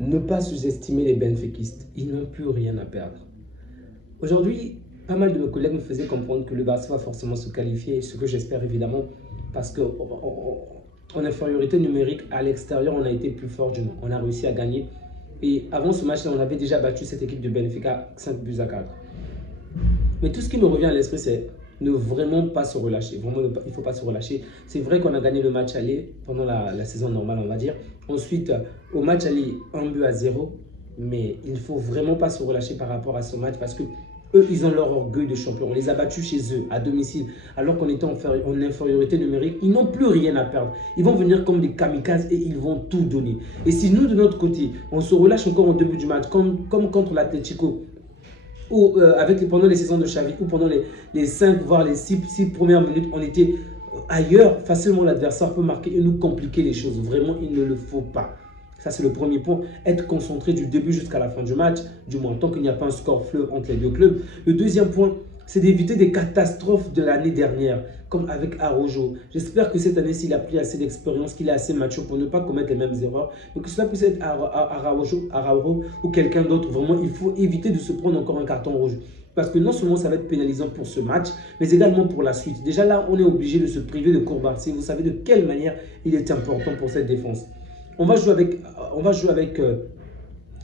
Ne pas sous-estimer les benfiquistes. Ils n'ont plus rien à perdre. Aujourd'hui, pas mal de mes collègues me faisaient comprendre que le Barça va forcément se qualifier, ce que j'espère évidemment, parce qu'en infériorité numérique, à l'extérieur, on a été plus fort du monde. On a réussi à gagner. Et avant ce match-là, on avait déjà battu cette équipe de Benfica 5 buts à 4. Mais tout ce qui me revient à l'esprit, c'est ne vraiment pas se relâcher. Vraiment, il ne faut pas se relâcher. C'est vrai qu'on a gagné le match aller pendant la saison normale, on va dire. Ensuite, au match aller, 1 but à 0. Mais il ne faut vraiment pas se relâcher par rapport à ce match parce que eux, ils ont leur orgueil de champion. On les a battus chez eux, à domicile, alors qu'on était en infériorité numérique. Ils n'ont plus rien à perdre. Ils vont venir comme des kamikazes et ils vont tout donner. Et si nous, de notre côté, on se relâche encore au début du match, comme contre l'Atlético, ou pendant les saisons de Xavi, ou pendant les 5, voire les 6 premières minutes, on était ailleurs, facilement l'adversaire peut marquer et nous compliquer les choses. Vraiment, il ne le faut pas. Ça, c'est le premier point. Être concentré du début jusqu'à la fin du match, du moins tant qu'il n'y a pas un score fleuve entre les deux clubs. Le deuxième point, c'est d'éviter des catastrophes de l'année dernière, comme avec Araujo. J'espère que cette année-ci, il a pris assez d'expérience, qu'il est assez mature pour ne pas commettre les mêmes erreurs. Donc, que cela puisse être Araujo ou quelqu'un d'autre. Vraiment, il faut éviter de se prendre encore un carton rouge. Parce que non seulement ça va être pénalisant pour ce match, mais également pour la suite. Déjà là, on est obligé de se priver de Koulibaly. Vous savez de quelle manière il est important pour cette défense. On va jouer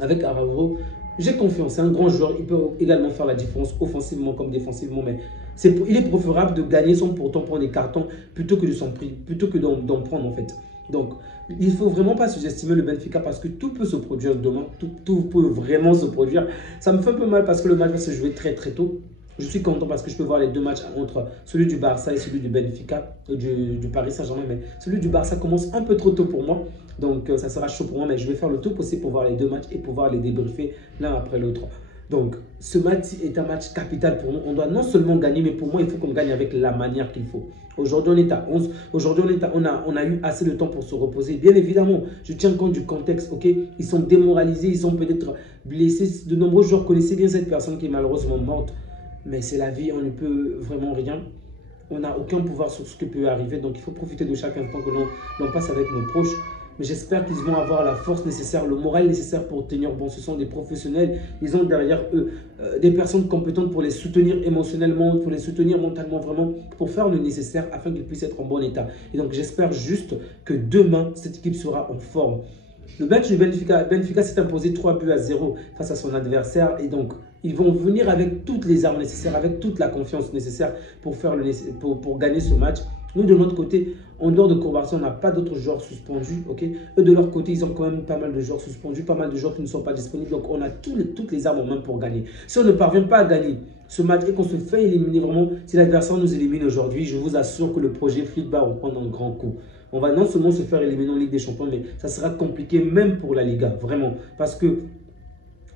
avec Araujo. J'ai confiance, c'est un grand joueur. Il peut également faire la différence offensivement comme défensivement. Mais il est préférable de gagner son pourtant pour des cartons plutôt que d'en prendre en fait. Donc, il ne faut vraiment pas sous-estimer le Benfica parce que tout peut se produire demain. Tout peut vraiment se produire. Ça me fait un peu mal parce que le match va se jouer très très tôt. Je suis content parce que je peux voir les deux matchs entre celui du Barça et celui du Benfica, du Paris Saint-Germain. Mais celui du Barça commence un peu trop tôt pour moi. Donc, ça sera chaud pour moi. Mais je vais faire le tout possible pour voir les deux matchs et pouvoir les débriefer l'un après l'autre. Donc, ce match est un match capital pour nous. On doit non seulement gagner, mais pour moi, il faut qu'on gagne avec la manière qu'il faut. Aujourd'hui, on est à 11. Aujourd'hui, on a eu assez de temps pour se reposer. Bien évidemment, je tiens compte du contexte. Ok, ils sont démoralisés, ils sont peut-être blessés. De nombreux joueurs connaissaient bien cette personne qui est malheureusement morte. Mais c'est la vie, on ne peut vraiment rien. On n'a aucun pouvoir sur ce qui peut arriver. Donc, il faut profiter de chaque instant que l'on passe avec nos proches. Mais j'espère qu'ils vont avoir la force nécessaire, le moral nécessaire pour tenir bon. Ce sont des professionnels. Ils ont derrière eux des personnes compétentes pour les soutenir émotionnellement, pour les soutenir mentalement, vraiment, pour faire le nécessaire afin qu'ils puissent être en bon état. Et donc, j'espère juste que demain, cette équipe sera en forme. Le match du Benfica s'est imposé 3 buts à 0 face à son adversaire. Et donc, ils vont venir avec toutes les armes nécessaires, avec toute la confiance nécessaire pour gagner ce match. Nous, de notre côté, en dehors de Koulibaly, on n'a pas d'autres joueurs suspendus. Okay? Eux, de leur côté, ils ont quand même pas mal de joueurs suspendus, pas mal de joueurs qui ne sont pas disponibles. Donc, on a toutes les armes en main pour gagner. Si on ne parvient pas à gagner ce match et qu'on se fait éliminer vraiment, si l'adversaire nous élimine aujourd'hui, je vous assure que le projet Flick va reprendre un grand coup. On va non seulement se faire éliminer en Ligue des Champions, mais ça sera compliqué même pour la Liga, vraiment. Parce que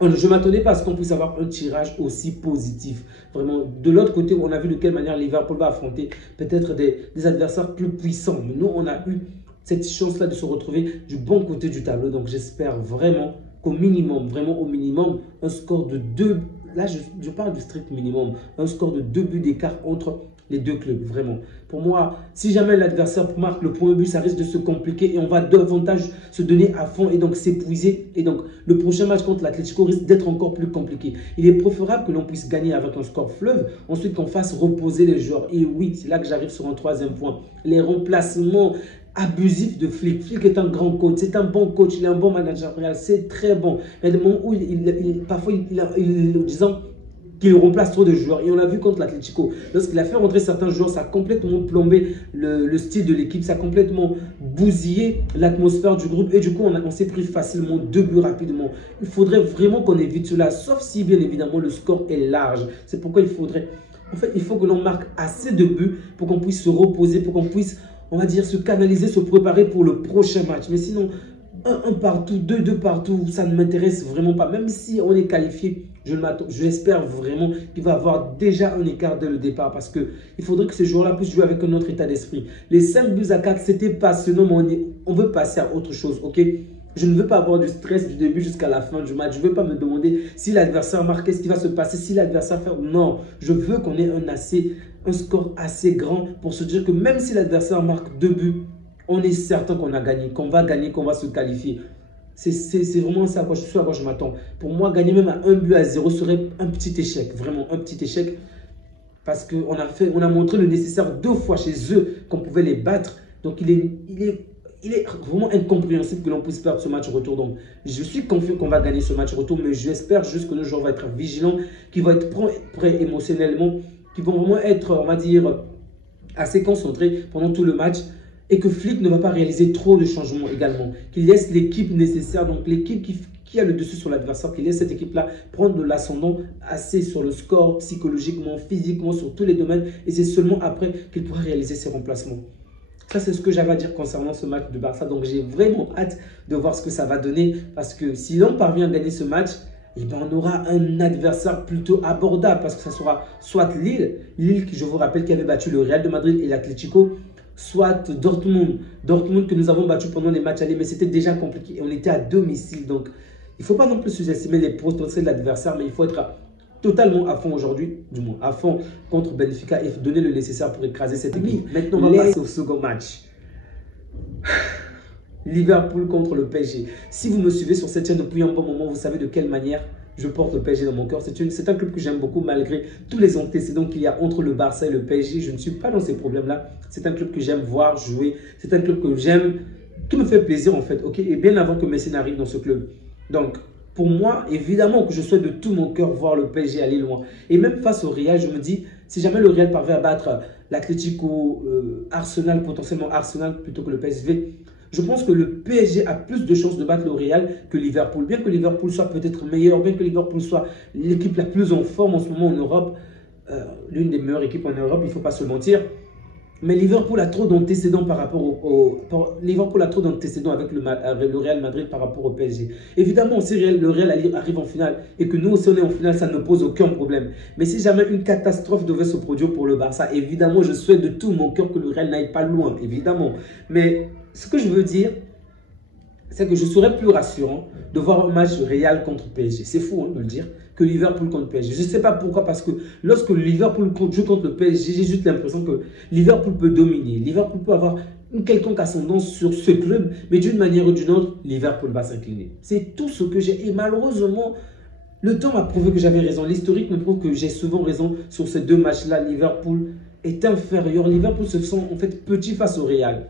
je ne m'attendais pas à ce qu'on puisse avoir un tirage aussi positif. Vraiment, de l'autre côté, on a vu de quelle manière Liverpool va affronter peut-être des adversaires plus puissants. Mais nous, on a eu cette chance-là de se retrouver du bon côté du tableau. Donc, j'espère vraiment qu'au minimum, vraiment au minimum, un score de 2... Là, je parle du strict minimum. Un score de 2 buts d'écart entre les deux clubs, vraiment. Pour moi, si jamais l'adversaire marque le premier but, ça risque de se compliquer et on va davantage se donner à fond et donc s'épuiser. Et donc, le prochain match contre l'Atlético risque d'être encore plus compliqué. Il est préférable que l'on puisse gagner avec un score fleuve, ensuite qu'on fasse reposer les joueurs. Et oui, c'est là que j'arrive sur un troisième point. Les remplacements abusifs de Flick. Flick est un grand coach, c'est un bon coach, il est un bon manager, c'est très bon. Il y a des moments où parfois, disons, qu'il remplace trop de joueurs. Et on l'a vu contre l'Atlético. Lorsqu'il a fait rentrer certains joueurs, ça a complètement plombé le style de l'équipe. Ça a complètement bousillé l'atmosphère du groupe. Et du coup, on s'est pris facilement 2 buts rapidement. Il faudrait vraiment qu'on évite cela. Sauf si, bien évidemment, le score est large. C'est pourquoi il faudrait... En fait, il faut que l'on marque assez de buts pour qu'on puisse se reposer, pour qu'on puisse, on va dire, se canaliser, se préparer pour le prochain match. Mais sinon, un partout, deux partout, ça ne m'intéresse vraiment pas. Même si on est qualifié, j'espère vraiment qu'il va y avoir déjà un écart dès le départ parce qu'il faudrait que ces joueurs-là puissent jouer avec un autre état d'esprit. Les 5 buts à 4, c'était passionnant, mais on veut passer à autre chose, ok? Je ne veux pas avoir du stress du début jusqu'à la fin du match. Je ne veux pas me demander si l'adversaire marque, qu'est-ce qui va se passer, si l'adversaire fait... Non, je veux qu'on ait un score assez grand pour se dire que même si l'adversaire marque 2 buts, on est certain qu'on a gagné, qu'on va gagner, qu'on va se qualifier. C'est vraiment ça à quoi je m'attends. Pour moi, gagner même à 1-0 serait un petit échec, vraiment un petit échec. Parce qu'on a montré le nécessaire 2 fois chez eux qu'on pouvait les battre. Donc, il est vraiment incompréhensible que l'on puisse perdre ce match retour. Donc, je suis confiant qu'on va gagner ce match retour, mais j'espère juste que nos joueurs vont être vigilants, qu'ils vont être prêts émotionnellement, qu'ils vont vraiment être, on va dire, assez concentrés pendant tout le match et que Flick ne va pas réaliser trop de changements également. Qu'il laisse l'équipe nécessaire, donc l'équipe qui a le dessus sur l'adversaire, qu'il laisse cette équipe-là prendre de l'ascendant assez sur le score, psychologiquement, physiquement, sur tous les domaines. Et c'est seulement après qu'il pourra réaliser ses remplacements. Ça, c'est ce que j'avais à dire concernant ce match de Barça. Donc, j'ai vraiment hâte de voir ce que ça va donner. Parce que si l'on parvient à gagner ce match, eh ben, on aura un adversaire plutôt abordable. Parce que ça sera soit Lille, qui, je vous rappelle, qui avait battu le Real de Madrid et l'Atlético, soit Dortmund. Dortmund que nous avons battu pendant les matchs allés, mais c'était déjà compliqué. Et on était à domicile. Donc, il ne faut pas non plus sous-estimer les potentiels de l'adversaire, mais il faut être totalement à fond aujourd'hui, du moins à fond contre Benfica et donner le nécessaire pour écraser cette équipe. Maintenant, on va passer au second match. Liverpool contre le PSG. Si vous me suivez sur cette chaîne depuis un bon moment, vous savez de quelle manière je porte le PSG dans mon cœur. C'est un club que j'aime beaucoup malgré tous les antécédents qu'il y a entre le Barça et le PSG. Je ne suis pas dans ces problèmes-là. C'est un club que j'aime voir jouer. C'est un club que j'aime, qui me fait plaisir en fait. Ok, et bien avant que Messi n'arrive dans ce club. Donc, pour moi, évidemment que je souhaite de tout mon cœur voir le PSG aller loin. Et même face au Real, je me dis, si jamais le Real parvient à battre l'Atlético, Arsenal, potentiellement Arsenal plutôt que le PSV, je pense que le PSG a plus de chances de battre le Real que Liverpool. Bien que Liverpool soit peut-être meilleur, bien que Liverpool soit l'équipe la plus en forme en ce moment en Europe, l'une des meilleures équipes en Europe, il ne faut pas se mentir. Mais Liverpool a trop d'antécédents par rapport Liverpool a trop d'antécédents avec le Real Madrid par rapport au PSG. Évidemment, si le Real arrive en finale et que nous aussi on est en finale, ça ne pose aucun problème. Mais si jamais une catastrophe devait se produire pour le Barça, évidemment, je souhaite de tout mon cœur que le Real n'aille pas loin, évidemment. Mais ce que je veux dire, c'est que je serais plus rassurant de voir un match Real contre PSG. C'est fou hein, de le dire, que Liverpool contre PSG. Je ne sais pas pourquoi, parce que lorsque Liverpool joue contre le PSG, j'ai juste l'impression que Liverpool peut dominer. Liverpool peut avoir une quelconque ascendance sur ce club, mais d'une manière ou d'une autre, Liverpool va s'incliner. C'est tout ce que j'ai. Et malheureusement, le temps m'a prouvé que j'avais raison. L'historique me prouve que j'ai souvent raison sur ces deux matchs-là. Liverpool est inférieur. Liverpool se sent en fait petit face au Real.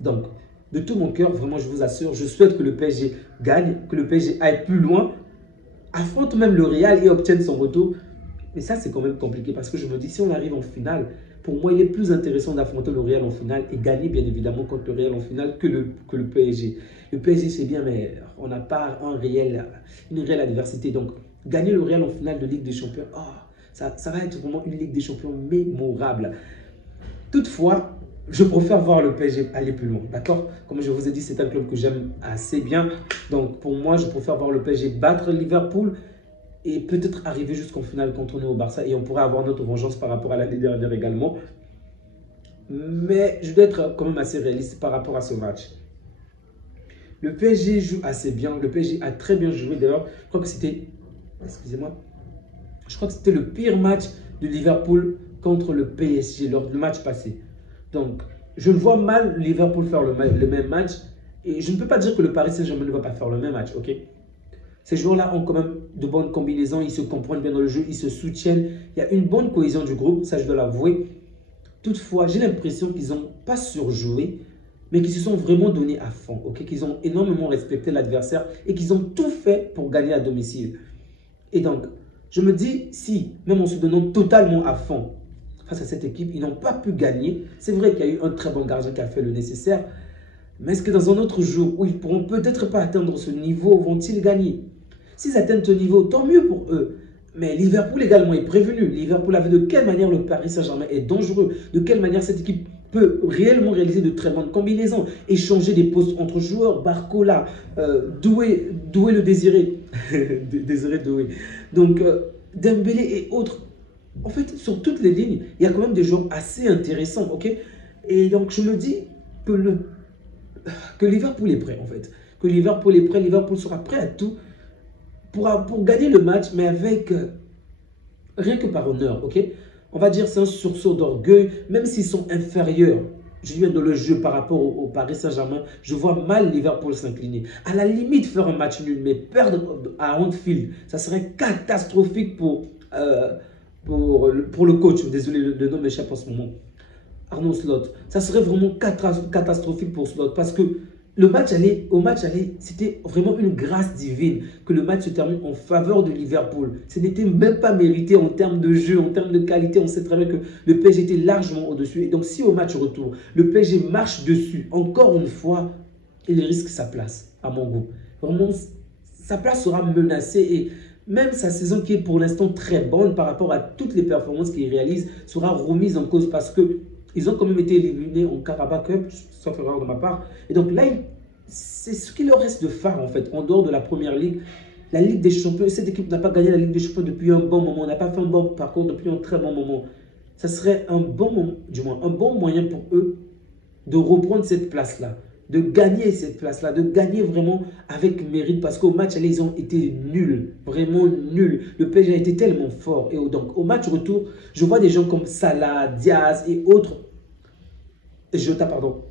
Donc, de tout mon cœur, vraiment, je vous assure, je souhaite que le PSG gagne, que le PSG aille plus loin, affronte même le Real et obtienne son retour. Mais ça, c'est quand même compliqué parce que je me dis, si on arrive en finale, pour moi, il est plus intéressant d'affronter le Real en finale et gagner, bien évidemment, contre le Real en finale que le PSG. Le PSG, c'est bien, mais on n'a pas une réelle adversité. Donc, gagner le Real en finale de Ligue des Champions, oh, ça va être vraiment une Ligue des Champions mémorable. Toutefois, je préfère voir le PSG aller plus loin, d'accord? Comme je vous ai dit, c'est un club que j'aime assez bien. Donc, pour moi, je préfère voir le PSG battre Liverpool et peut-être arriver jusqu'en finale contre nous au Barça. Et on pourrait avoir notre vengeance par rapport à l'année dernière également. Mais je dois être quand même assez réaliste par rapport à ce match. Le PSG joue assez bien. Le PSG a très bien joué. D'ailleurs, je crois que c'était... Excusez-moi. Je crois que c'était le pire match de Liverpool contre le PSG lors du match passé. Donc, je vois mal Liverpool faire le même match. Et je ne peux pas dire que le Paris Saint-Germain ne va pas faire le même match, ok? Ces joueurs-là ont quand même de bonnes combinaisons. Ils se comprennent bien dans le jeu. Ils se soutiennent. Il y a une bonne cohésion du groupe. Ça, je dois l'avouer. Toutefois, j'ai l'impression qu'ils n'ont pas surjoué, mais qu'ils se sont vraiment donnés à fond, ok? Qu'ils ont énormément respecté l'adversaire et qu'ils ont tout fait pour gagner à domicile. Et donc, je me dis, si, même en se donnant totalement à fond, face à cette équipe, ils n'ont pas pu gagner. C'est vrai qu'il y a eu un très bon gardien qui a fait le nécessaire. Mais est-ce que dans un autre jour où ils ne pourront peut-être pas atteindre ce niveau, vont-ils gagner? S'ils atteignent ce niveau, tant mieux pour eux. Mais Liverpool également est prévenu. Liverpool a vu de quelle manière le Paris Saint-Germain est dangereux. De quelle manière cette équipe peut réellement réaliser de très bonnes combinaisons. Échanger des postes entre joueurs. Barcola, Doué le désiré. Désiré Doué. Donc, Dembélé et autres. En fait, sur toutes les lignes, il y a quand même des joueurs assez intéressants, ok? Et donc, je me dis que Liverpool est prêt, en fait. Que Liverpool est prêt, Liverpool sera prêt à tout pour gagner le match, mais avec rien que par honneur, ok? On va dire c'est un sursaut d'orgueil, même s'ils sont inférieurs. je dis dans le jeu par rapport au Paris Saint-Germain, je vois mal Liverpool s'incliner. À la limite, faire un match nul, mais perdre à Anfield, ça serait catastrophique pour le coach. Désolé, le nom m'échappe en ce moment. Arnaud Slot. Ça serait vraiment catastrophique pour Slot parce que au match aller, c'était vraiment une grâce divine que le match se termine en faveur de Liverpool. Ce n'était même pas mérité en termes de jeu, en termes de qualité. On sait très bien que le PSG était largement au-dessus. Et donc, si au match retour, le PSG marche dessus, encore une fois, il risque sa place, à mon goût. Vraiment, sa place sera menacée et même sa saison qui est pour l'instant très bonne par rapport à toutes les performances qu'il réalise sera remise en cause parce que ils ont quand même été éliminés en Carabao Cup, sauf erreur de ma part. Et donc là, c'est ce qu'il leur reste de phare en fait, en dehors de la première ligue. La Ligue des Champions, cette équipe n'a pas gagné la Ligue des Champions depuis un bon moment, n'a pas fait un bon parcours depuis un très bon moment. Ça serait un bon moment, du moins un bon moyen pour eux de reprendre cette place-là, de gagner cette place-là, de gagner vraiment avec mérite parce qu'au match, ils ont été nuls, vraiment nuls. Le PSG a été tellement fort. Et donc, au match retour, je vois des gens comme Salah, Diaz et autres, Jota, pardon,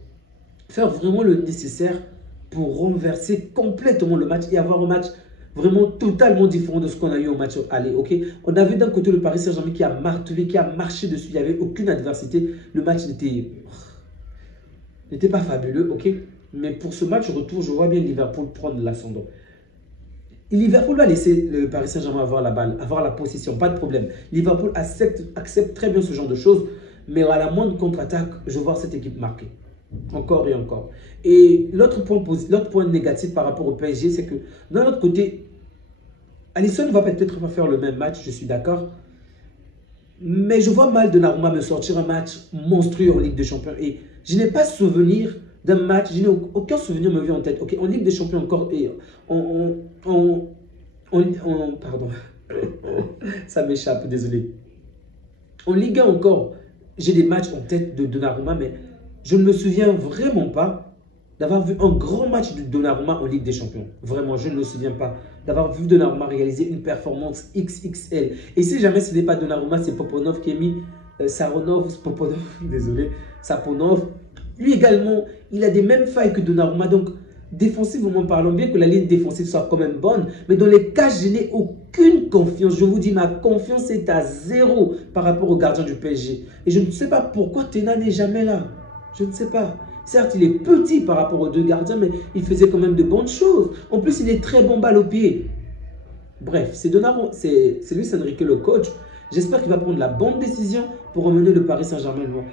faire vraiment le nécessaire pour renverser complètement le match et avoir un match vraiment totalement différent de ce qu'on a eu au match aller. Ok, on avait d'un côté le Paris Saint-Germain qui a martelé, qui a marché dessus, il n'y avait aucune adversité. Le match n'était pas fabuleux, ok. Mais pour ce match retour, je vois bien Liverpool prendre l'ascendant. Liverpool va laisser le Paris Saint-Germain avoir la balle, avoir la possession, pas de problème. Liverpool accepte très bien ce genre de choses, mais à la moindre contre-attaque, je vois cette équipe marquer. Encore et encore. Et l'autre point négatif par rapport au PSG, c'est que d'un autre côté, Alisson ne va peut-être pas faire le même match, je suis d'accord. Mais je vois mal Donnarumma me sortir un match monstrueux en Ligue des Champions. Et je n'ai pas souvenir d'un match, je n'ai aucun souvenir me vient en tête. Ok, en Ligue des Champions encore, et pardon, ça m'échappe, désolé. En Ligue 1 encore, j'ai des matchs en tête de Donnarumma, mais je ne me souviens vraiment pas d'avoir vu un grand match de Donnarumma en Ligue des Champions. Vraiment, je ne me souviens pas d'avoir vu Donnarumma réaliser une performance XXL. Et si jamais ce n'est pas Donnarumma, c'est Poponov qui a mis Saponov. Lui également, il a des mêmes failles que Donnarumma. Donc, défensivement parlant, bien que la ligne défensive soit quand même bonne, mais dans les cas, je n'ai aucune confiance. Je vous dis, ma confiance est à zéro par rapport au gardien du PSG. Et je ne sais pas pourquoi Tena n'est jamais là. Je ne sais pas. Certes, il est petit par rapport aux deux gardiens, mais il faisait quand même de bonnes choses. En plus, il est très bon balle au pied. Bref, c'est Luis Enrique le coach. J'espère qu'il va prendre la bonne décision pour emmener le Paris Saint-Germain loin.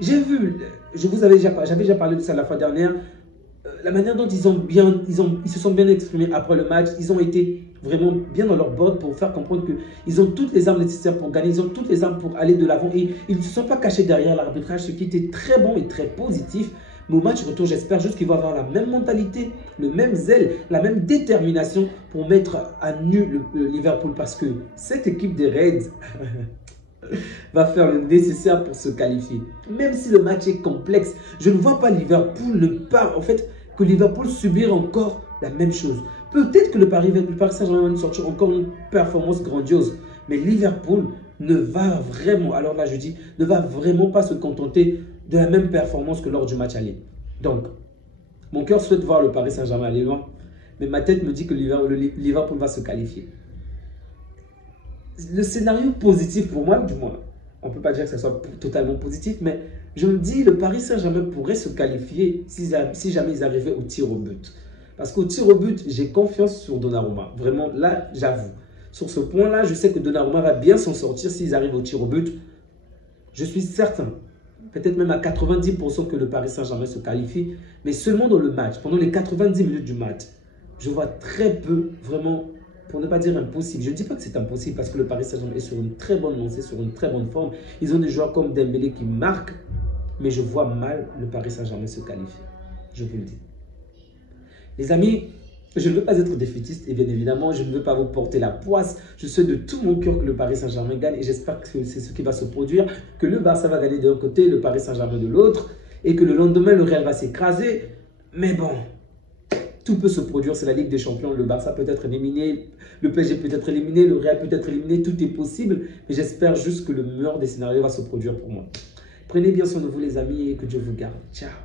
J'ai vu, j'avais déjà parlé de ça la fois dernière, la manière dont ils se sont bien exprimés après le match. Ils ont été vraiment bien dans leur botte pour faire comprendre qu'ils ont toutes les armes nécessaires pour gagner, ils ont toutes les armes pour aller de l'avant et ils ne se sont pas cachés derrière l'arbitrage, ce qui était très bon et très positif. Mais au match retour, j'espère juste qu'ils vont avoir la même mentalité, le même zèle, la même détermination pour mettre à nu le Liverpool parce que cette équipe des Reds va faire le nécessaire pour se qualifier. Même si le match est complexe, je ne vois pas Liverpool que Liverpool subir encore la même chose. Peut-être que le Paris Saint-Germain va sortir encore une performance grandiose, mais Liverpool ne va vraiment, alors là je dis, ne va vraiment pas se contenter de la même performance que lors du match aller. Donc, mon cœur souhaite voir le Paris Saint-Germain aller loin, mais ma tête me dit que Liverpool va se qualifier. Le scénario positif pour moi, du moins, on ne peut pas dire que ça soit totalement positif, mais je me dis le Paris Saint-Germain pourrait se qualifier si jamais ils arrivaient au tir au but. Parce qu'au tir au but, j'ai confiance sur Donnarumma. Vraiment, là, j'avoue. Sur ce point-là, je sais que Donnarumma va bien s'en sortir s'ils arrivent au tir au but. Je suis certain, peut-être même à 90% que le Paris Saint-Germain se qualifie, mais seulement dans le match, pendant les 90 minutes du match, je vois très peu, vraiment, pour ne pas dire impossible. Je ne dis pas que c'est impossible parce que le Paris Saint-Germain est sur une très bonne lancée, sur une très bonne forme. Ils ont des joueurs comme Dembélé qui marquent, mais je vois mal le Paris Saint-Germain se qualifier. Je vous le dis. Les amis, je ne veux pas être défaitiste et bien évidemment, je ne veux pas vous porter la poisse. Je souhaite de tout mon cœur que le Paris Saint-Germain gagne et j'espère que c'est ce qui va se produire, que le Barça va gagner d'un côté, le Paris Saint-Germain de l'autre et que le lendemain, le Real va s'écraser. Mais bon, tout peut se produire, c'est la Ligue des Champions. Le Barça peut être éliminé, le PSG peut être éliminé, le Real peut être éliminé, tout est possible. Mais j'espère juste que le meilleur des scénarios va se produire pour moi. Prenez bien soin de vous les amis et que Dieu vous garde. Ciao.